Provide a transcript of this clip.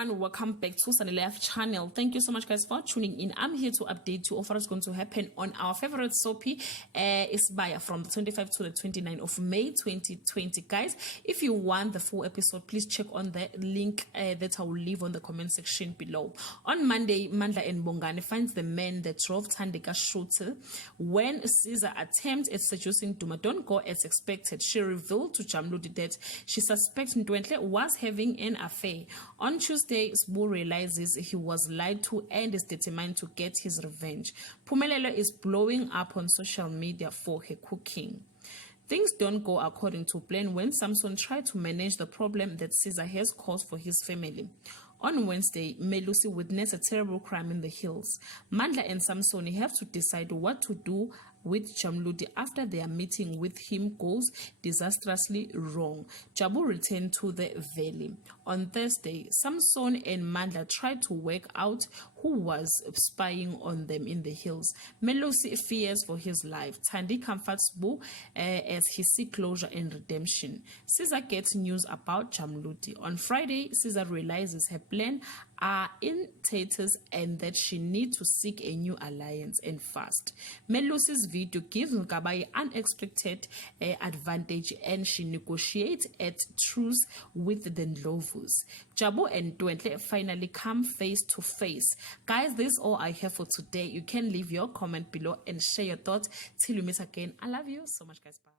everyone, welcome back to Sunny Life channel. Thank you so much guys for tuning in. I'm here to update you of what is going to happen on our favorite soapy Isibaya from the 25th to the 29th of May 2020. Guys, if you want the full episode, please check on the link that I will leave on the comment section below. On Monday, Mandla and Bongani finds the man that drove Thandeka shooter when Caesar attempts at seducing Duma don't go as expected. She revealed to Jamludi that she suspects Ntwentle was having an affair. On Tuesday, Sbu realizes he was lied to and is determined to get his revenge. Pumelelo is blowing up on social media for her cooking. Things don't go according to plan when Samson tried to manage the problem that Caesar has caused for his family. On Wednesday, Melusi witnessed a terrible crime in the hills. Mandla and Samsoni have to decide what to do with Jamludi after their meeting with him goes disastrously wrong. Jabu returned to the valley. On Thursday, Samson and Mandla tried to work out who was spying on them in the hills. Melusi fears for his life. Thandi comforts Bu as he seeks closure and redemption. Caesar gets news about Jamludi. On Friday, Caesar realizes her plan are in tatters and that she needs to seek a new alliance and fast. Melusi's video gives Nkabayi unexpected advantage and she negotiates at truce with the Ndlovus. Jabu and Ntwentle finally come face to face. Guys, this is all I have for today. You can leave your comment below and share your thoughts. Till we meet again. I love you so much, guys. Bye.